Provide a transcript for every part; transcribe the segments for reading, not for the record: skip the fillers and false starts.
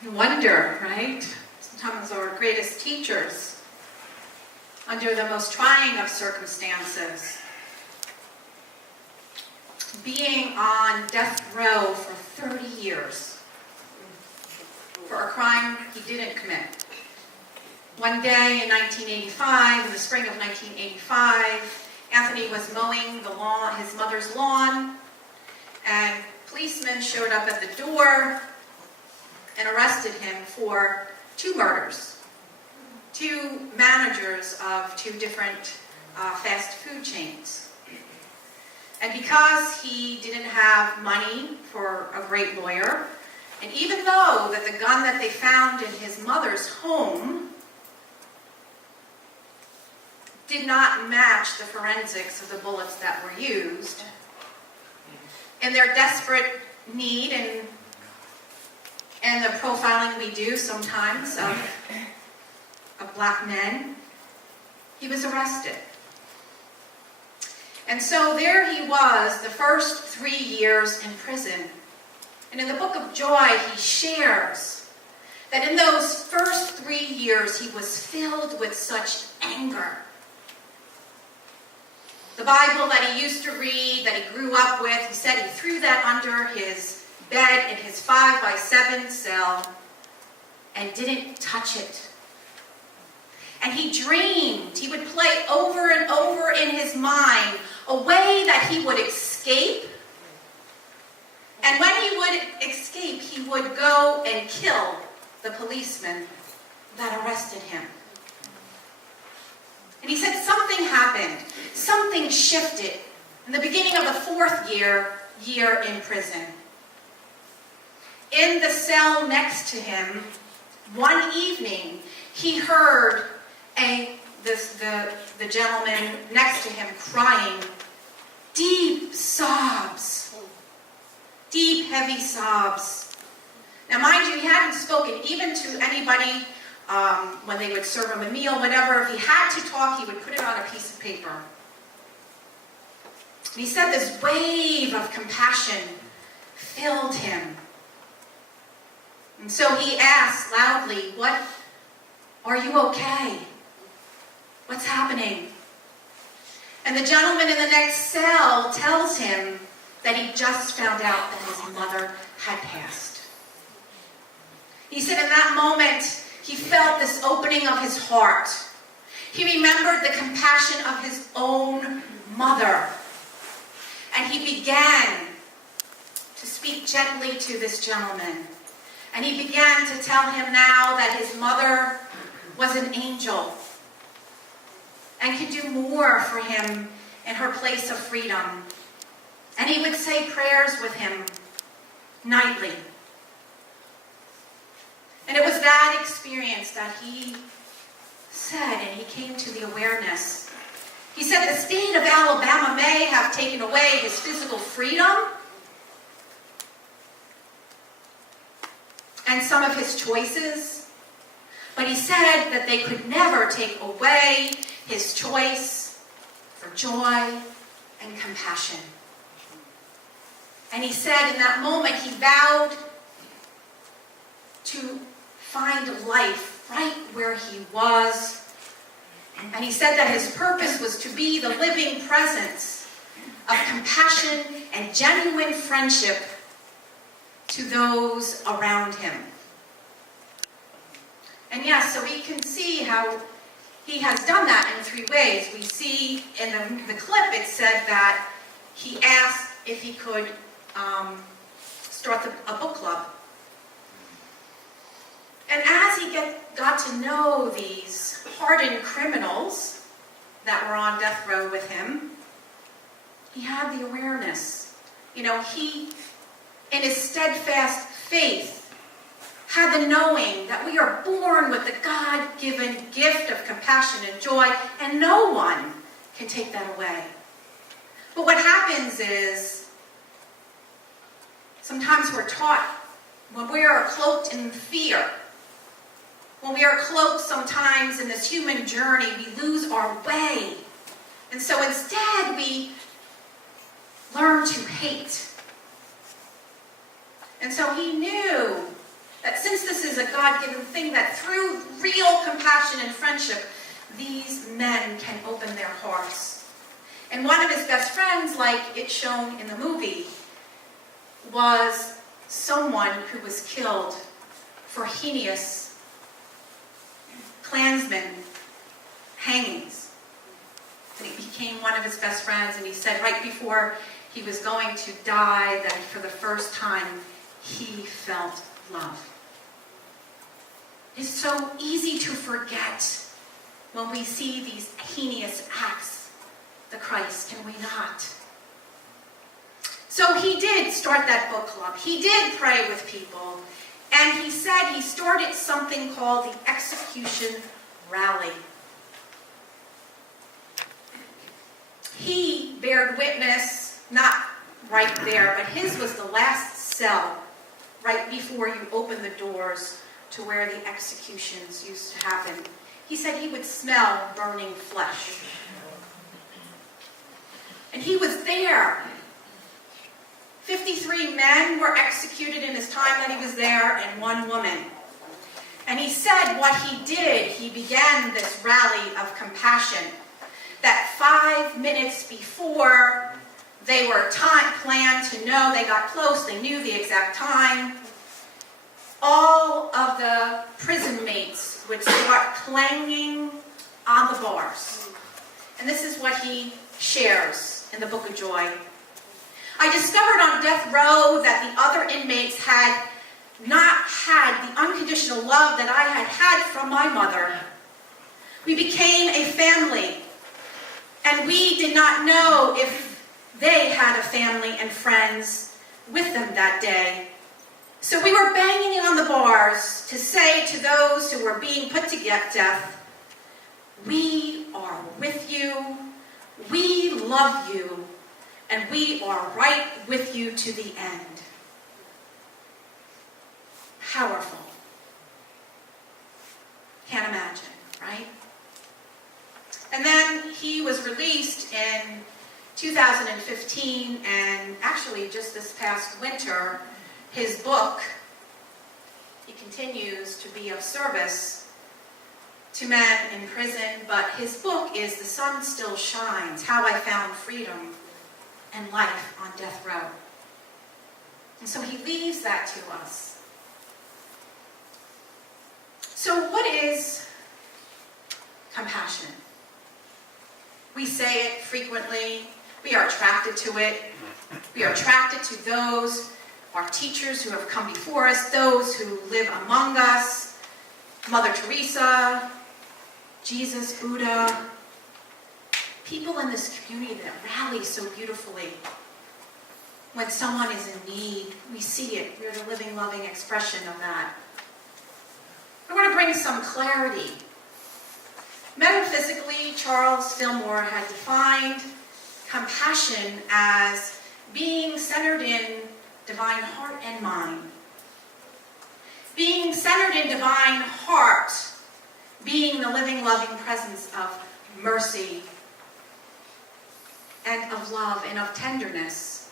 You wonder, right? Sometimes our greatest teachers, under the most trying of circumstances, being on death row for 30 years for a crime he didn't commit. One day in 1985, in the spring of 1985, Anthony was mowing the lawn, his mother's lawn, and policemen showed up at the door and arrested him for 2 murders. 2 managers of 2 different fast food chains. And because he didn't have money for a great lawyer, and even though that the gun that they found in his mother's home did not match the forensics of the bullets that were used, in their desperate need and the profiling we do sometimes of black men, he was arrested. And so there he was, the first 3 years in prison. And in the book of Joy, he shares that in those first 3 years, he was filled with such anger. The Bible that he used to read, that he grew up with, he said he threw that under his bed in his 5x7 cell and didn't touch it. And he dreamed, he would play over and over in his mind a way that he would escape. And when he would escape, he would go and kill the policeman that arrested him. And he said something happened. Something shifted in the beginning of the 4th year in prison. In the cell next to him, one evening, he heard the gentleman next to him crying deep sobs. Deep, heavy sobs. Now, mind you, he hadn't spoken even to anybody when they would serve him a meal, whatever. If he had to talk, he would put it on a piece of paper. And he said this wave of compassion filled him. And so he asked loudly, are you okay? What's happening? And the gentleman in the next cell tells him that he just found out that his mother had passed. He said in that moment, he felt this opening of his heart. He remembered the compassion of his own mother. And he began to speak gently to this gentleman. And he began to tell him now that his mother was an angel and could do more for him in her place of freedom. And he would say prayers with him nightly. And it was that experience that he said, and he came to the awareness. He said the state of Alabama may have taken away his physical freedom and some of his choices, but he said that they could never take away his choice for joy and compassion. And he said in that moment he vowed to find life right where he was. And he said that his purpose was to be the living presence of compassion and genuine friendship to those around him. And yes, so we can see how he has done that in 3 ways. We see in the clip it said that he asked if he could start a book club. And as he got to know these hardened criminals that were on death row with him, he had the awareness. He, in his steadfast faith, had the knowing that we are born with the God-given gift of compassion and joy, and no one can take that away. But what happens is, sometimes we're taught, when we are cloaked in fear, when we are cloaked sometimes in this human journey, we lose our way. And so instead, we learn to hate. And so he knew That since this is a God-given thing, that through real compassion and friendship, these men can open their hearts. And one of his best friends, like it's shown in the movie, was someone who was killed for heinous Klansmen hangings. And he became one of his best friends, and he said right before he was going to die that for the first time he felt love. It's so easy to forget when we see these heinous acts, the Christ, can we not? So he did start that book club. He did pray with people. And he said he started something called the Execution Rally. He bared witness, not right there, but his was the last cell right before you open the doors to where the executions used to happen. He said he would smell burning flesh. And he was there. 53 men were executed in his time that he was there, and 1 woman. And he said what he did, he began this rally of compassion, that 5 minutes before they were planned to know, they got close, they knew the exact time, all of the prison mates would start clanging on the bars. And this is what he shares in the Book of Joy. I discovered on death row that the other inmates had not had the unconditional love that I had had from my mother. We became a family, and we did not know if they had a family and friends with them that day. So we were banging on the bars to say to those who were being put to death, we are with you, we love you, and we are right with you to the end. Powerful. Can't imagine, right? And then he was released in 2015, and actually just this past winter, his book, he continues to be of service to men in prison, but his book is The Sun Still Shines, How I Found Freedom and Life on Death Row. And so he leaves that to us. So what is compassion? We say it frequently. We are attracted to it. We are attracted to those, our teachers who have come before us, those who live among us, Mother Teresa, Jesus, Buddha, people in this community that rally so beautifully. When someone is in need, we see it. We're the living, loving expression of that. I want to bring some clarity. Metaphysically, Charles Fillmore had defined compassion as being centered in divine heart and mind. Being centered in divine heart, being the living, loving presence of mercy and of love and of tenderness.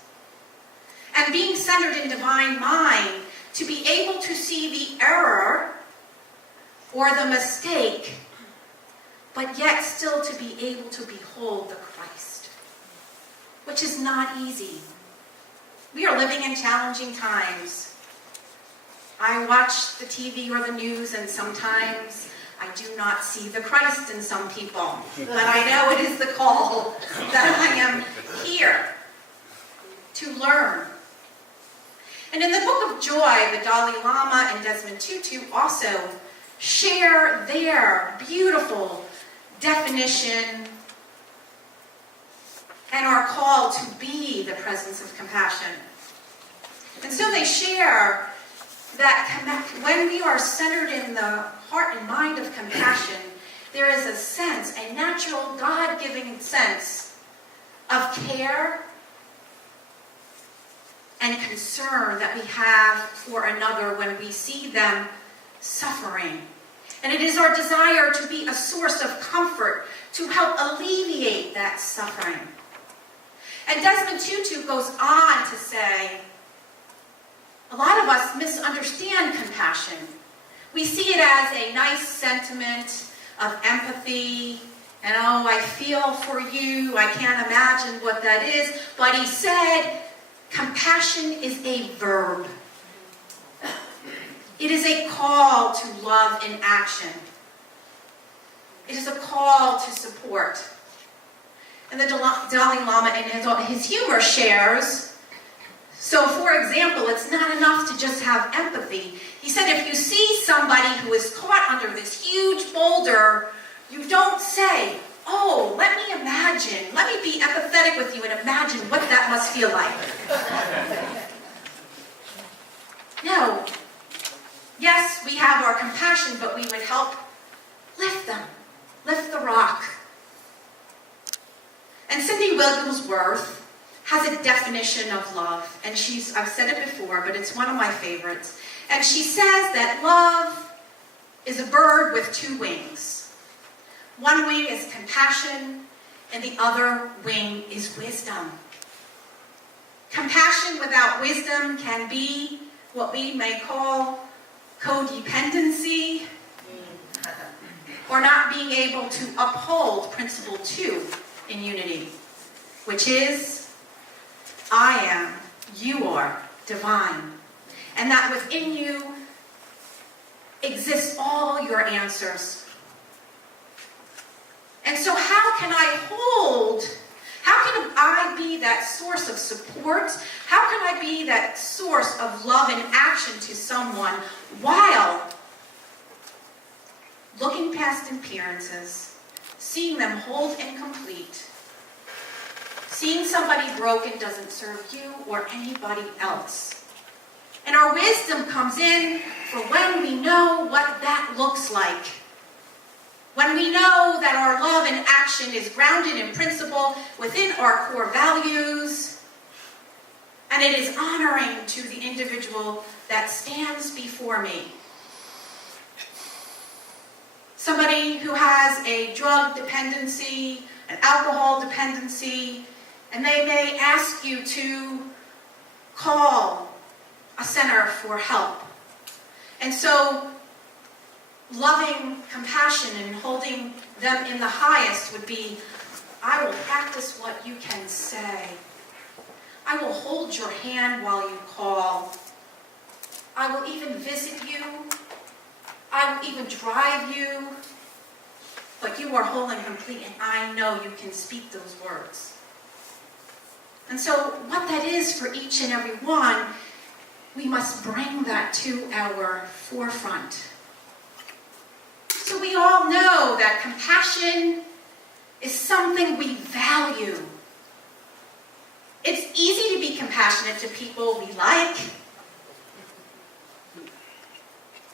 And being centered in divine mind, to be able to see the error or the mistake, but yet still to be able to behold the Christ, which is not easy. We are living in challenging times. I watch the TV or the news, and sometimes I do not see the Christ in some people, but I know it is the call that I am here to learn. And in the Book of Joy, the Dalai Lama and Desmond Tutu also share their beautiful definition and are called to be the presence of compassion. And so they share that when we are centered in the heart and mind of compassion, there is a sense, a natural God-giving sense of care and concern that we have for another when we see them suffering. And it is our desire to be a source of comfort, to help alleviate that suffering. And Desmond Tutu goes on to say, A lot of us misunderstand compassion. We see it as a nice sentiment of empathy, and oh, I feel for you, I can't imagine what that is. But he said, compassion is a verb. It is a call to love in action. It is a call to support. And the Dalai Lama in his humor shares, so for example, it's not enough to just have empathy. He said if you see somebody who is caught under this huge boulder, you don't say, oh, let me imagine, let me be empathetic with you and imagine what that must feel like. No. Yes, we have our compassion, but we would help lift them, lift the rock. And Cindy Wigglesworth has a definition of love, and I've said it before, but it's one of my favorites. And she says that love is a bird with two wings. One wing is compassion, and the other wing is wisdom. Compassion without wisdom can be what we may call codependency, or not being able to uphold principle 2 in unity, which is, I am, you are divine, and that within you exists all your answers. And so how can I be that source of support? How can I be that source of love and action to someone while looking past appearances, seeing them whole and complete, seeing somebody broken doesn't serve you or anybody else? And our wisdom comes in for when we know what that looks like. When we know that our love and action is grounded in principle within our core values, and it is honoring to the individual that stands before me. Somebody who has a drug dependency, an alcohol dependency, and they may ask you to call a center for help. And so loving compassion and holding them in the highest would be, I will practice what you can say. I will hold your hand while you call. I will even visit you. I will even drive you. But you are whole and complete, and I know you can speak those words. And so what that is for each and every one, we must bring that to our forefront. So we all know that compassion is something we value. It's easy to be compassionate to people we like,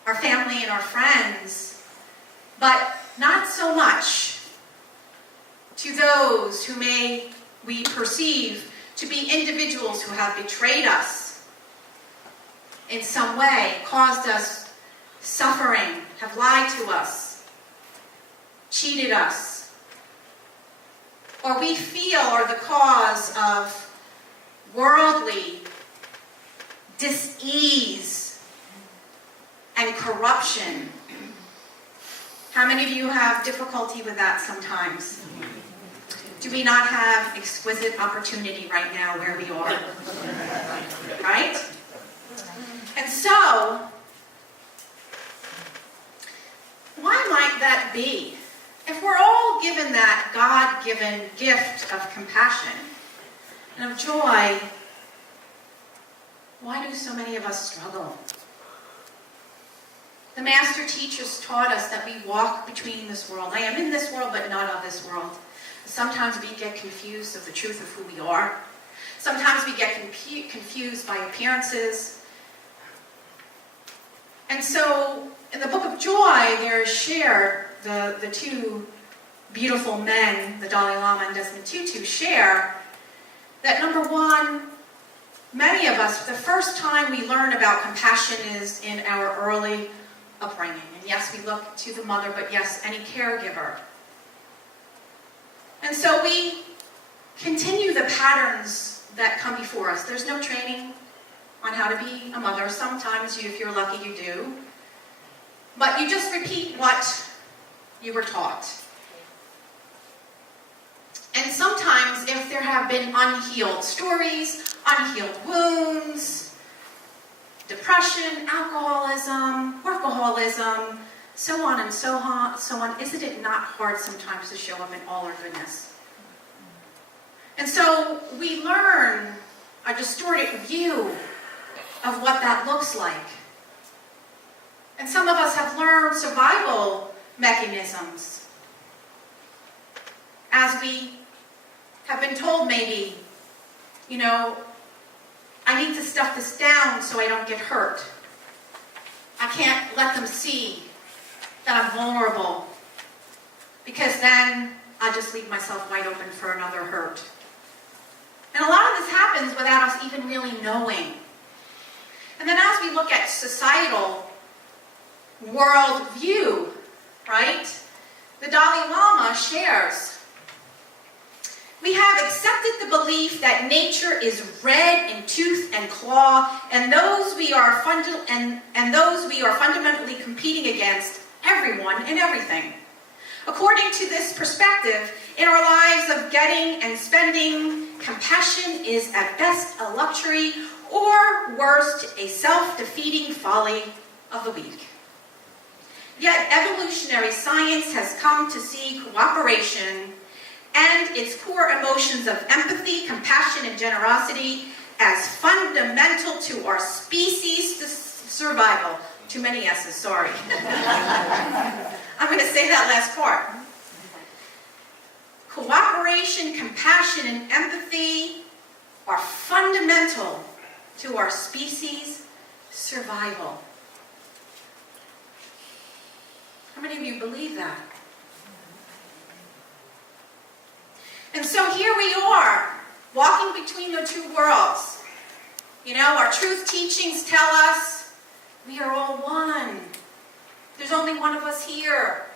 our family and our friends, but not so much to those who we perceive to be individuals who have betrayed us in some way, caused us suffering, have lied to us, cheated us, or we feel are the cause of worldly dis-ease and corruption. How many of you have difficulty with that sometimes? Do we not have exquisite opportunity right now where we are? Right? And so, why might that be? If we're all given that God-given gift of compassion and of joy, why do so many of us struggle? The master teachers taught us that we walk between this world. I am in this world, but not of this world. Sometimes we get confused of the truth of who we are. Sometimes we get confused by appearances. And so, in the book of Joy, there is shared the two beautiful men, the Dalai Lama and Desmond Tutu, share that number one, many of us, the first time we learn about compassion is in our early upbringing. And yes, we look to the mother, but yes, any caregiver. And so we continue the patterns that come before us. There's no training. on how to be a mother. Sometimes, if you're lucky, you do. But you just repeat what you were taught. And sometimes, if there have been unhealed stories, unhealed wounds, depression, alcoholism, workaholism, so on and so on, isn't it not hard sometimes to show up in all our goodness? And so we learn a distorted view of what that looks like. And some of us have learned survival mechanisms. As we have been told maybe, I need to stuff this down so I don't get hurt. I can't let them see that I'm vulnerable, because then I just leave myself wide open for another hurt. And a lot of this happens without us even really knowing. And then as we look at societal worldview, right? The Dalai Lama shares, we have accepted the belief that nature is red in tooth and claw, and those we are fundamentally competing against, everyone and everything. According to this perspective, in our lives of getting and spending, compassion is at best a luxury, or worst, a self-defeating folly of the weak. Yet evolutionary science has come to see cooperation and its core emotions of empathy, compassion, and generosity as fundamental to our species' survival. Too many S's, sorry. I'm going to say that last part. Cooperation, compassion, and empathy are fundamental to our species' survival. How many of you believe that? And so here we are, walking between the two worlds. Our truth teachings tell us we are all one. There's only one of us here.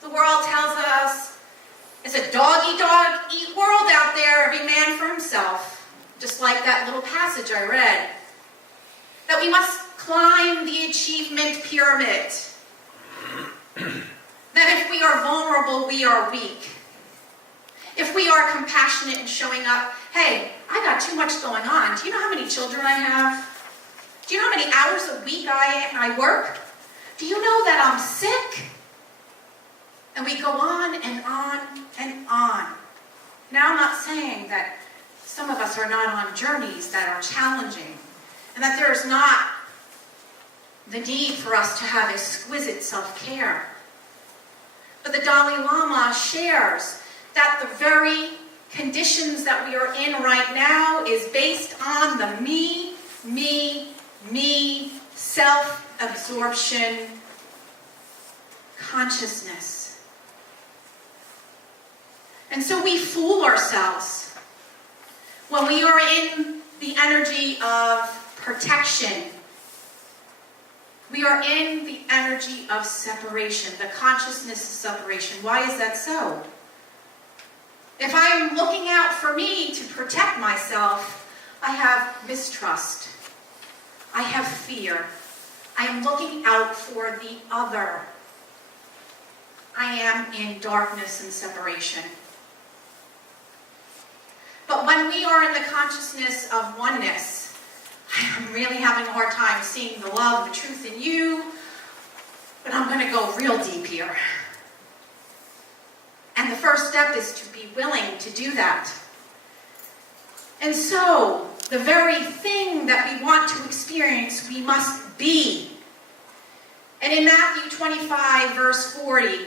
The world tells us it's a dog-eat-dog-eat world out there, every man for himself. Just like that little passage I read. That we must climb the achievement pyramid. That if we are vulnerable, we are weak. If we are compassionate and showing up, hey, I got too much going on. Do you know how many children I have? Do you know how many hours a week I work? Do you know that I'm sick? And we go on and on and on. Now, I'm not saying that some of us are not on journeys that are challenging, and that there's not the need for us to have exquisite self-care. But the Dalai Lama shares that the very conditions that we are in right now is based on the me, self-absorption consciousness. And so we fool ourselves when we are in the energy of protection. We are in the energy of separation, the consciousness of separation. Why is that so? If I'm looking out for me to protect myself, I have mistrust. I have fear. I am looking out for the other. I am in darkness and separation. But when we are in the consciousness of oneness, I'm really having a hard time seeing the love, the truth in you, but I'm going to go real deep here. And the first step is to be willing to do that. And so, the very thing that we want to experience, we must be. And in Matthew 25, verse 40,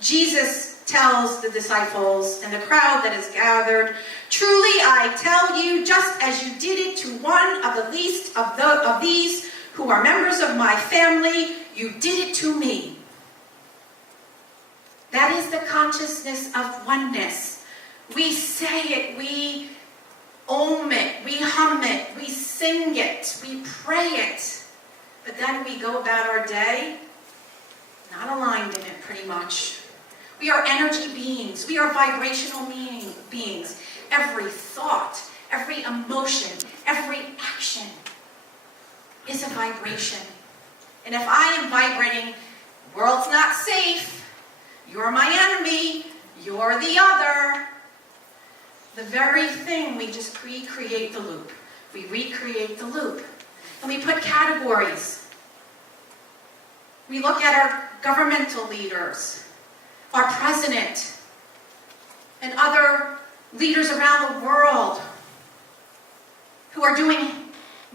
Jesus tells the disciples and the crowd that is gathered, "Truly I tell you, just as you did it to one of the least of these who are members of my family, you did it to me." That is the consciousness of oneness. We say it, we own it, we hum it, we sing it, we pray it. But then we go about our day not aligned in it pretty much. We are energy beings. We are vibrational beings. Every thought, every emotion, every action is a vibration. And if I am vibrating, world's not safe, you're my enemy, you're the other, the very thing, we just recreate the loop. We recreate the loop. And we put categories. We look at our governmental leaders, our president, and other leaders around the world who are doing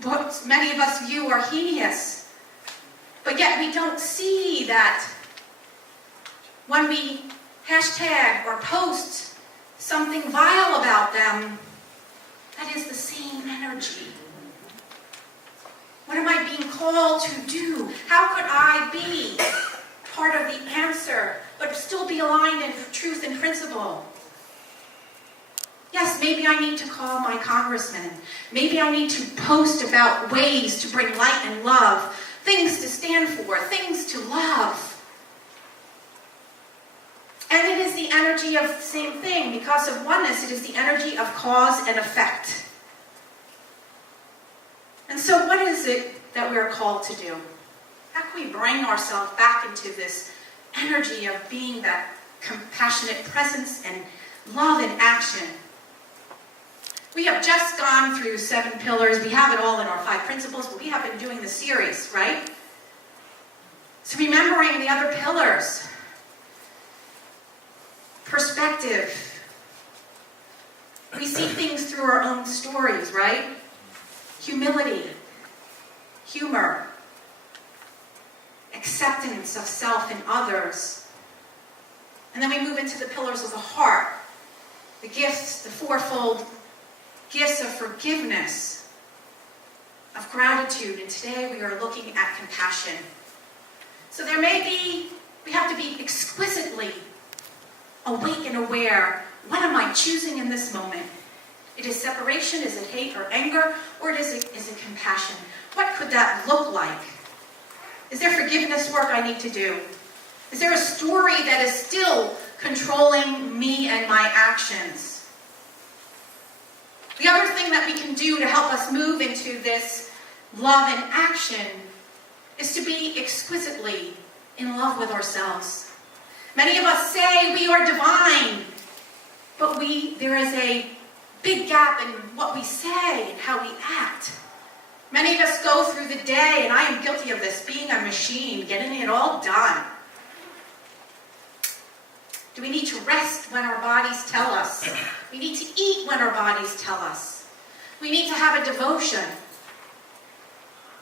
what many of us view are heinous. But yet we don't see that when we hashtag or post something vile about them, that is the same energy. What am I being called to do? How could I be part of the answer, but still be aligned in truth and principle? Yes, maybe I need to call my congressman. Maybe I need to post about ways to bring light and love, things to stand for, things to love. And it is the energy of the same thing. Because of oneness, it is the energy of cause and effect. And so what is it that we're called to do? How can we bring ourselves back into this energy of being that compassionate presence and love in action? We have just gone through 7 pillars. We have it all in our 5 principles, but we have been doing the series, right? So remembering the other pillars. Perspective. We see things through our own stories, right? Humility. Humor. Acceptance of self and others. And then we move into the pillars of the heart. The gifts, the fourfold gifts of forgiveness, of gratitude, and today we are looking at compassion. So we have to be exquisitely awake and aware. What am I choosing in this moment? It is separation, is it hate or anger, or is it compassion? What could that look like? Is there forgiveness work I need to do? Is there a story that is still controlling me and my actions? The other thing that we can do to help us move into this love and action is to be exquisitely in love with ourselves. Many of us say we are divine, but there is a big gap in what we say and how we act. Many of us go through the day, and I am guilty of this, being a machine, getting it all done. Do we need to rest when our bodies tell us? We need to eat when our bodies tell us. We need to have a devotion.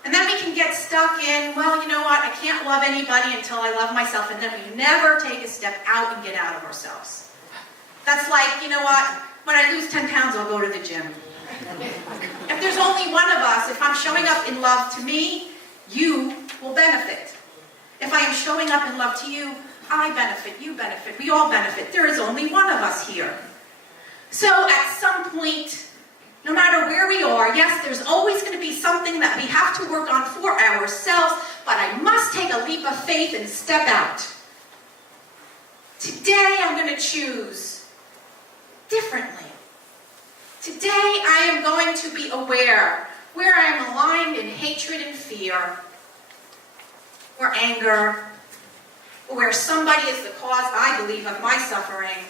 And then we can get stuck in, well, you know what, I can't love anybody until I love myself, and then we never take a step out and get out of ourselves. That's like, you know what, when I lose 10 pounds, I'll go to the gym. If there's only one of us, if I'm showing up in love to me, you will benefit. If I am showing up in love to you, I benefit, you benefit, we all benefit. There is only one of us here. So at some point, no matter where we are, yes, there's always going to be something that we have to work on for ourselves, but I must take a leap of faith and step out. Today I'm going to choose differently. Today I am going to be aware where I am aligned in hatred and fear, or anger, or where somebody is the cause, I believe, of my suffering.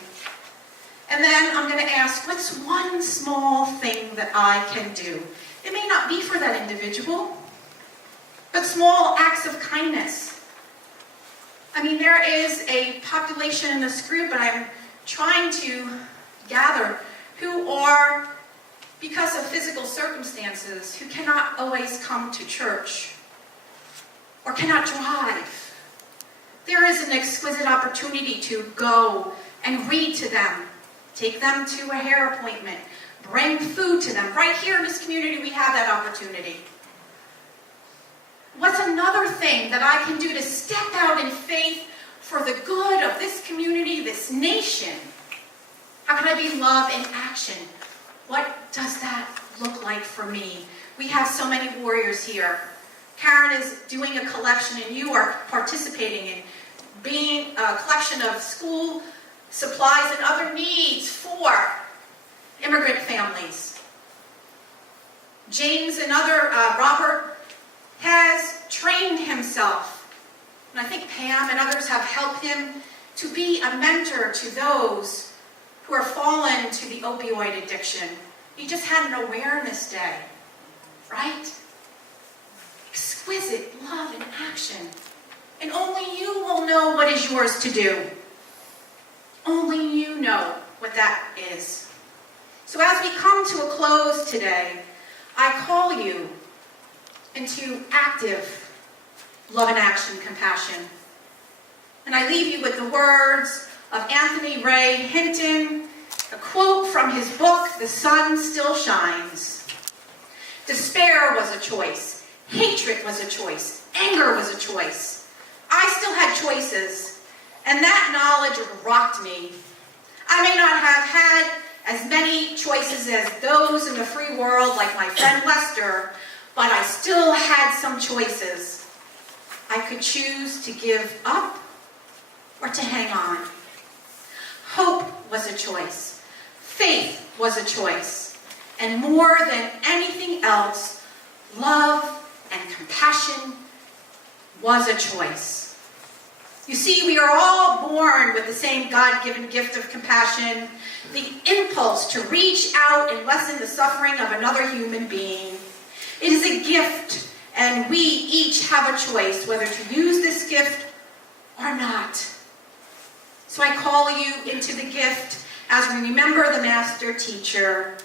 And then I'm going to ask, what's one small thing that I can do? It may not be for that individual, but small acts of kindness. I mean, there is a population in this group, and I'm trying to gather, who are, because of physical circumstances, who cannot always come to church or cannot drive. There is an exquisite opportunity to go and read to them, take them to a hair appointment, bring food to them. Right here in this community, we have that opportunity. What's another thing that I can do to step out in faith for the good of this community, this nation? How can I be love in action? What does that look like for me? We have so many warriors here. Karen is doing a collection, and you are participating in being a collection of school supplies and other needs for immigrant families. James and Robert has trained himself, and I think Pam and others have helped him to be a mentor to those who are fallen to the opioid addiction. He just had an awareness day, right? Exquisite love in action. And only you will know what is yours to do. Only you know what that is. So as we come to a close today, I call you into active love and action compassion. And I leave you with the words of Anthony Ray Hinton, a quote from his book, The Sun Still Shines. Despair was a choice. Hatred was a choice. Anger was a choice. I still had choices, and that knowledge rocked me. I may not have had as many choices as those in the free world like my friend Lester, but I still had some choices. I could choose to give up or to hang on. Hope was a choice. Faith was a choice. And more than anything else, love and compassion was a choice. You see, we are all born with the same God-given gift of compassion, the impulse to reach out and lessen the suffering of another human being. It is a gift, and we each have a choice whether to use this gift or not. So I call you into the gift as we remember the master teacher.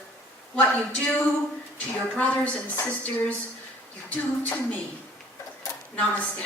What you do to your brothers and sisters, you do to me. Namaste.